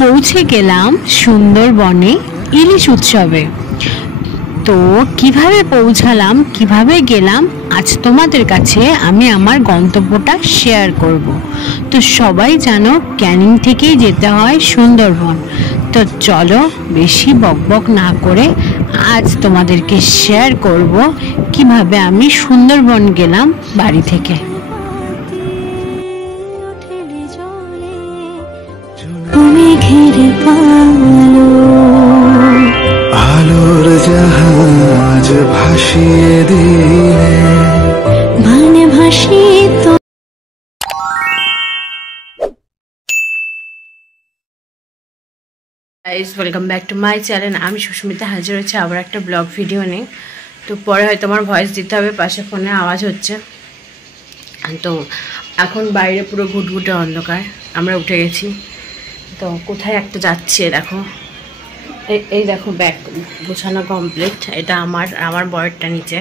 পৌঁছে গেলাম সুন্দরবনে ইলিশ উৎসবে। তো কিভাবে পৌঁছালাম, কিভাবে গেলাম, আজ তোমাদের কাছে আমি আমার গন্তব্যটা শেয়ার করব। তো সবাই জানো ক্যানিং থেকেই যেতে হয় সুন্দরবন। তো চলো বেশি বকবক না করে আজ তোমাদেরকে শেয়ার করব কিভাবে আমি সুন্দরবন গেলাম বাড়ি থেকে। আলোর জাহাজ ভাসিয়ে দিলে মানে ভাসিয়ে তো guys, welcome back to my channel. আমি সুস্মিতা হাজির হচ্ছে আবার একটা ব্লগ ভিডিও নিয়ে। তো পরে হয়তো আমার ভয়েস দিতে হবে, পাশে ফোনে আওয়াজ হচ্ছে। তো এখন বাইরে পুরো ঘুটঘুটে অন্ধকার, আমরা উঠে গেছি। তো কোথায় একটা যাচ্ছে দেখো, এই দেখো ব্যাগ গোছানো কমপ্লিট। এটা আমার বরেরটা নিচে।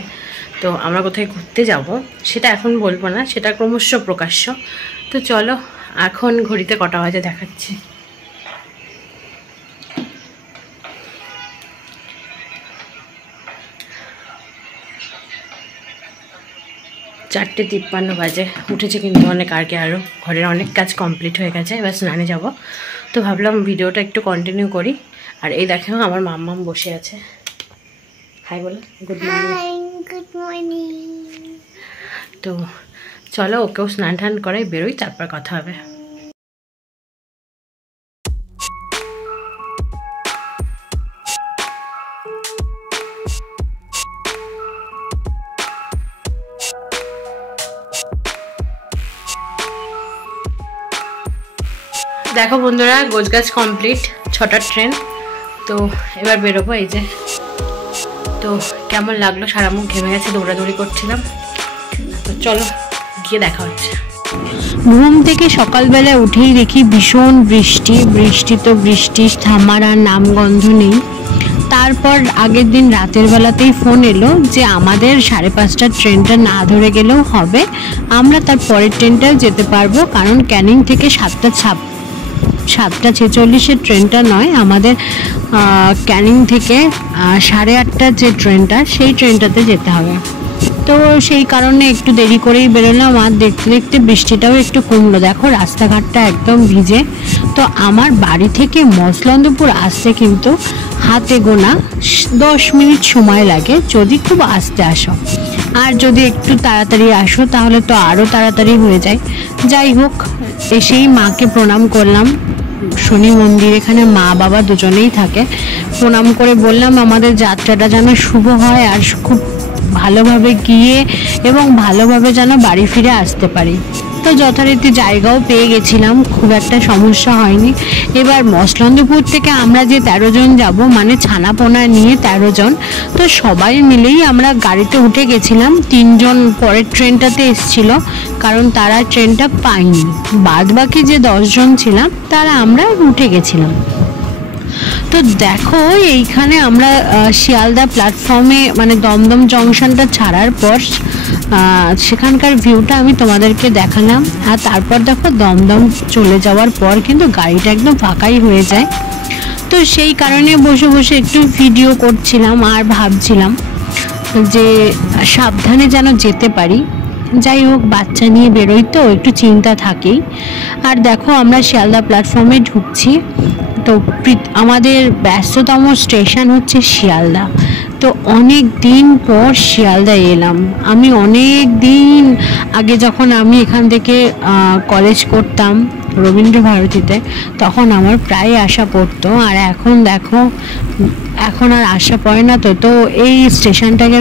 তো আমরা কোথায় ঘুরতে যাব সেটা এখন বলবো না, সেটা ক্রমশ প্রকাশ্য। তো চলো এখন ঘড়িতে কটা বাজে দেখাচ্ছি। চারটে 53 বাজে। উঠেছে কিন্তু অনেক আগে, আরও ঘরের অনেক কাজ কমপ্লিট হয়ে গেছে। এবার স্নানে যাব। তো ভাবলাম ভিডিওটা একটু কন্টিনিউ করি। আর এই দেখো আমার মাম্মাম বসে আছে। হাই বলো, গুড মর্নিং। Good morning. তো চলো ওকেও স্নান টান করাই, বেরোই, তারপর কথা হবে। দেখো বন্ধুরা, গোছগাছ কমপ্লিট, 6টার ট্রেন। তো এবার বেরোবো। এই যে, তো কেমন লাগলো, সারা মুখ ঘেমে গেছে, দৌড়াদৌড়ি করছিলাম। তো চলো গিয়ে দেখা হচ্ছে। ঘুম থেকে সকালবেলা উঠেই দেখি ভীষণ বৃষ্টি। তো বৃষ্টি থামার আর নামগন্ধ নেই। তারপর আগের দিন রাতের বেলাতেই ফোন এলো যে আমাদের 5:30টার ট্রেনটা না ধরে গেলেও হবে, আমরা তার পরের ট্রেনটাও যেতে পারবো। কারণ ক্যানিং থেকে 7:46-এর ট্রেনটা নয়, আমাদের ক্যানিং থেকে 8:30টার যে ট্রেনটা, সেই ট্রেনটাতে যেতে হবে। তো সেই কারণে একটু দেরি করেই বেরোলাম। আর দেখতে দেখতে বৃষ্টিটাও একটু কমলো। দেখো রাস্তাঘাটটা একদম ভিজে। তো আমার বাড়ি থেকে মসলন্দপুর আসতে কিন্তু হাতে গোনা 10 মিনিট সময় লাগে, যদি খুব আস্তে আসো। আর যদি একটু তাড়াতাড়ি আসো তাহলে তো আরও তাড়াতাড়ি হয়ে যায়। যাই হোক, এসেই মাকে প্রণাম করলাম। শনি মন্দির, এখানে মা বাবা দুজনেই থাকে। প্রণাম করে বললাম আমাদের যাত্রাটা যেন শুভ হয়, আর খুব ভালোভাবে গিয়ে এবং ভালোভাবে যেন বাড়ি ফিরে আসতে পারি। তো যথারীতি জায়গাও পেয়ে গেছিলাম, খুব একটা সমস্যা হয়নি। এবার মসলন্দপুর থেকে আমরা যে 13 জন যাব, মানে ছানাপোনা নিয়ে 13 জন, তো সবাই মিলেই আমরা গাড়িতে উঠে গেছিলাম। 3 জন পরের ট্রেনটাতে এসেছিল, কারণ তারা ট্রেনটা পায়নি। বাদ বাকি যে 10 জন ছিলাম তারা আমরা উঠে গেছিলাম। তো দেখো এইখানে আমরা শিয়ালদা প্ল্যাটফর্মে, মানে দমদম জংশনটা ছাড়ার পর সেখানকার ভিউটা আমি তোমাদেরকে দেখালাম। আর তারপর দেখো দমদম চলে যাওয়ার পর কিন্তু গাড়িটা একদম ফাঁকাই হয়ে যায়। তো সেই কারণে বসে বসে একটু ভিডিও করছিলাম আর ভাবছিলাম যে সাবধানে যেন যেতে পারি। যাই হোক, বাচ্চা নিয়ে বেরোই তো একটু চিন্তা থাকেই। আর দেখো আমরা শিয়ালদা প্ল্যাটফর্মে ঢুকছি। তো আমাদের ব্যস্ততম স্টেশন হচ্ছে শিয়ালদা। তো অনেক দিন পর শিয়ালদা এলাম। আমি অনেক দিন আগে যখন আমি এখান থেকে কলেজ করতাম রবীন্দ্রভারতীতে, তখন আমার প্রায় আশা পড়তো। আর এখন দেখো, এখন আর আশা পড়ে না। তো এই স্টেশনটাকে,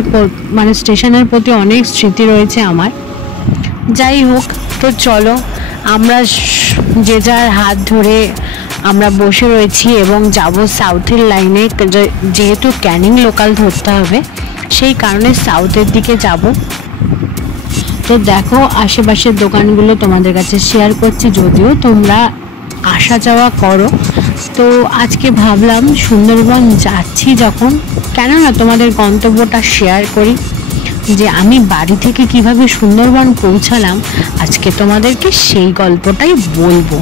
মানে স্টেশনের প্রতি অনেক স্মৃতি রয়েছে আমার। যাই হোক, তো চলো আমরা যে যার হাত ধরে আমরা বসে রয়েছি এবং যাব সাউথের লাইনে। যেহেতু ক্যানিং লোকাল ধরতে হবে, সেই কারণে সাউথের দিকে যাব। তো দেখো আশেপাশের দোকানগুলো তোমাদের কাছে শেয়ার করছি, যদিও তোমরা আসা যাওয়া করো। তো আজকে ভাবলাম সুন্দরবন যাচ্ছি যখন, কেন না তোমাদের গন্তব্যটা শেয়ার করি, যে আমি বাড়ি থেকে কিভাবে সুন্দরবন পৌঁছালাম। আজকে তোমাদেরকে সেই গল্পটাই বলবো।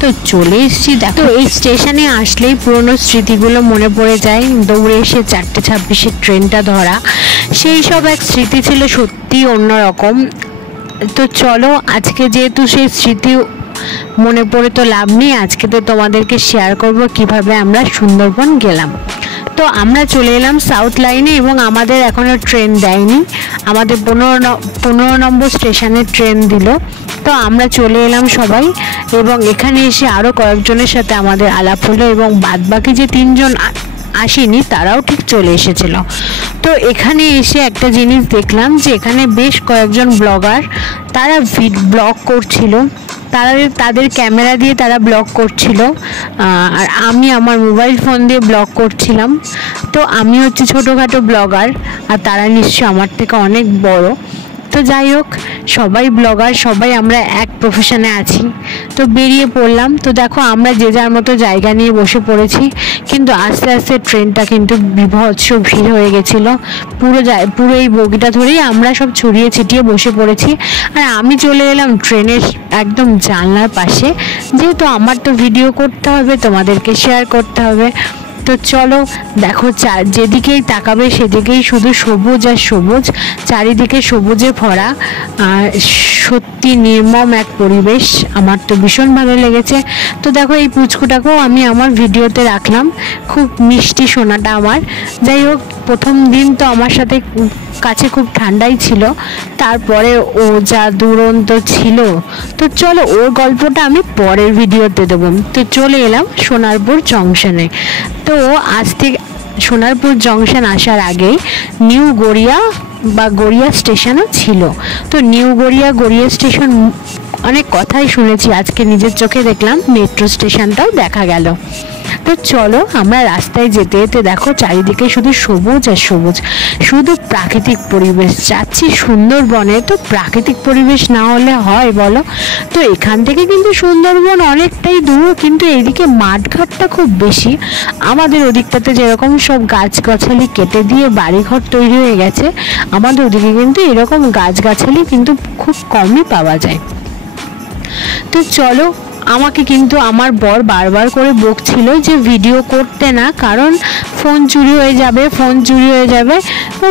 তো চলে এসেছি। দেখো এই স্টেশনে আসলেই পুরনো স্মৃতিগুলো মনে পড়ে যায়। দৌড়ে এসে 4:26 ট্রেনটা ধরা, সেই সব এক স্মৃতি ছিল সত্যি অন্যরকম। তো চলো, আজকে যেহেতু সেই স্মৃতি মনে পড়ে তো লাভ নেই, আজকে তো তোমাদেরকে শেয়ার করব কিভাবে আমরা সুন্দরবন গেলাম। তো আমরা চলে এলাম সাউথ লাইনে এবং আমাদের এখনও ট্রেন দেয়নি, আমাদের 15 নম্বর স্টেশনে ট্রেন দিল। তো আমরা চলে এলাম সবাই, এবং এখানে এসে আরও কয়েকজনের সাথে আমাদের আলাপ হলো, এবং বাদবাকি যে 3 জন আসেনি তারাও ঠিক চলে এসেছিল। তো এখানে এসে একটা জিনিস দেখলাম যে এখানে বেশ কয়েকজন ব্লগার তারা ব্লগ করছিল, তাদের ক্যামেরা দিয়ে তারা ব্লগ করছিল, আর আমি আমার মোবাইল ফোন দিয়ে ব্লগ করছিলাম। তো আমি হচ্ছে ছোটোখাটো ব্লগার, আর তারা নিশ্চয়ই আমার থেকে অনেক বড়। তো যাই হোক, সবাই ব্লগার, সবাই আমরা এক প্রফেশনে আছি। তো বেরিয়ে পড়লাম। তো দেখো আমরা যে যার মতো জায়গা নিয়ে বসে পড়েছি, কিন্তু আস্তে আস্তে ট্রেনটা কিন্তু বিভৎস ভিড় হয়ে গেছিলো। পুরো এই বগিটা ধরেই আমরা সব ছড়িয়ে ছিটিয়ে বসে পড়েছি। আর আমি চলে এলাম ট্রেনের একদম জানলার পাশে, যেহেতু আমার তো ভিডিও করতে হবে, তোমাদেরকে শেয়ার করতে হবে। তো চলো, দেখো যেদিকেই তাকাবে সেদিকেই শুধু সবুজ আর সবুজ, চারিদিকে সবুজে ভরা, আর সত্যি নির্মম এক পরিবেশ। আমার তো ভীষণ ভালো লেগেছে। তো দেখো এই পুচকুটাকেও আমি আমার ভিডিওতে রাখলাম, খুব মিষ্টি সোনাটা আমার। যাই হোক, প্রথম দিন তো আমার সাথে কাছে খুব ঠান্ডাই ছিল, তারপরে ও যা দুরন্ত ছিল। তো চলো, ওর গল্পটা আমি পরের ভিডিওতে দেবো। তো চলে এলাম সোনারপুর জংশনে। তো আজ থেকে সোনারপুর জংশন আসার আগেই নিউ গড়িয়া বা গড়িয়া স্টেশনও ছিল। তো নিউ গড়িয়া স্টেশন অনেক কথাই শুনেছি, আজকে নিজের চোখে দেখলাম, মেট্রো স্টেশনটাও দেখা গেল। তো চলো, আমরা রাস্তায় যেতে যেতে দেখো চারিদিকে শুধু সবুজ আর সবুজ, শুধু প্রাকৃতিক পরিবেশ। যাচ্ছি সুন্দরবনে, তো প্রাকৃতিক পরিবেশ না হলে হয় বলো? তো এখান থেকে কিন্তু সুন্দরবন অনেকটাই দূর, কিন্তু এদিকে মাঠঘাটটা খুব বেশি। আমাদের ওদিকটাতে যেরকম সব গাছগাছালি কেটে দিয়ে বাড়িঘর তৈরি হয়ে গেছে, আমাদের ওদিকে কিন্তু এরকম গাছগাছালি কিন্তু খুব কমই পাওয়া যায়। তো চলো, আমাকে কিন্তু আমার বর বারবার করে বকছিল যে ভিডিও করতে না, কারণ ফোন চুরি হয়ে যাবে। তো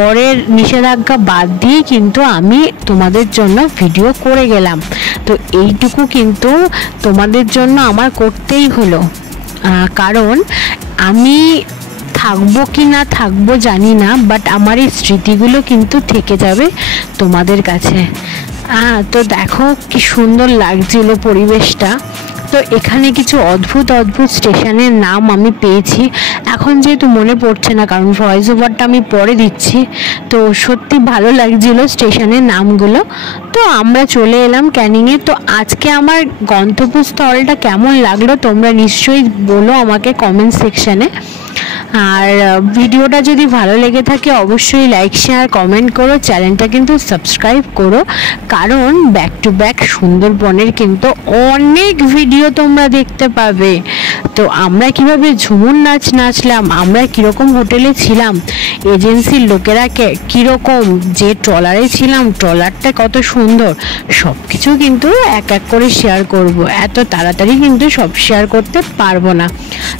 বরের নিষেধাজ্ঞা বাদ দিয়ে কিন্তু আমি তোমাদের জন্য ভিডিও করে গেলাম। তো এইটুকু কিন্তু তোমাদের জন্য আমার করতেই হলো, কারণ আমি থাকবো কি না থাকবো জানি না, বাট আমার এই স্মৃতিগুলো কিন্তু থেকে যাবে তোমাদের কাছে। তো দেখো কি সুন্দর লাগছিল পরিবেশটা। তো এখানে কিছু অদ্ভুত স্টেশনের নাম আমি পেয়েছি, এখন যেহেতু মনে পড়ছে না, কারণ ভয়েস ওভারটা আমি পরে দিচ্ছি। তো সত্যি ভালো লাগছিল স্টেশনের নামগুলো। তো আমরা চলে এলাম ক্যানিংয়ে। তো আজকে আমার গন্তব্যস্থলটা কেমন লাগলো তোমরা নিশ্চয়ই বলো আমাকে কমেন্ট সেকশানে। আর ভিডিওটা যদি ভালো লেগে থাকে অবশ্যই লাইক শেয়ার কমেন্ট করো, চ্যানেলটা কিন্তু সাবস্ক্রাইব করো, কারণ ব্যাক টু ব্যাক সুন্দরবনের কিন্তু অনেক ভিডিও তোমরা দেখতে পাবে। তো আমরা কিভাবে ঝুমুর নাচ নাচলাম, আমরা কীরকম হোটেলে ছিলাম, এজেন্সির লোকেরা কীরকম, যে ট্রলারে ছিলাম ট্রলারটা কত সুন্দর, সব কিছু কিন্তু এক এক করে শেয়ার করব। এত তাড়াতাড়ি কিন্তু সব শেয়ার করতে পারবো না।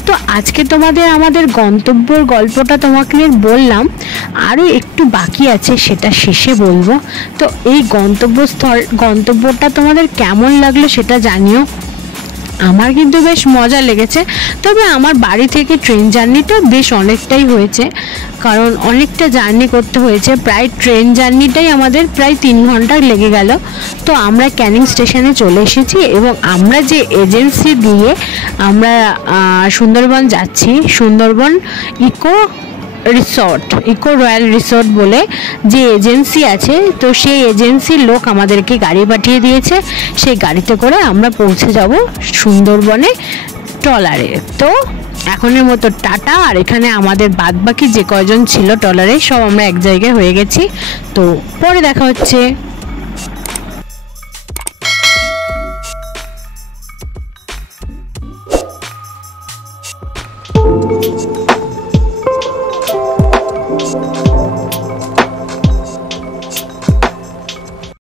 তো আজকে তোমাদের আমাদের গন্তব্যর গল্পটা তোমাকে বললাম, আরও একটু বাকি আছে, সেটা শেষে বলবো। তো এই গন্তব্যটা তোমাদের কেমন লাগলো সেটা জানিও। আমার কিন্তু বেশ মজা লেগেছে, তবে আমার বাড়ি থেকে ট্রেন জার্নিটা বেশ অনেকটাই হয়েছে, কারণ অনেকটা জার্নি করতে হয়েছে, প্রায় ট্রেন জার্নিটাই আমাদের প্রায় 3 ঘন্টা লেগে গেল। তো আমরা ক্যানিং স্টেশনে চলে এসেছি, এবং আমরা যে এজেন্সি দিয়ে আমরা সুন্দরবন যাচ্ছি, সুন্দরবন ইকো রয়্যাল রিসোর্ট বলে যে এজেন্সি আছে, তো সেই এজেন্সির লোক আমাদেরকে গাড়ি পাঠিয়ে দিয়েছে। সেই গাড়িতে করে আমরা পৌঁছে যাব সুন্দরবনে ট্রলারে। তো এখনের মতো টাটা। আর এখানে আমাদের বাদবাকি যে কয়জন ছিল ট্রলারে সব আমরা এক জায়গায় হয়ে গেছি। তো পরে দেখা হচ্ছে।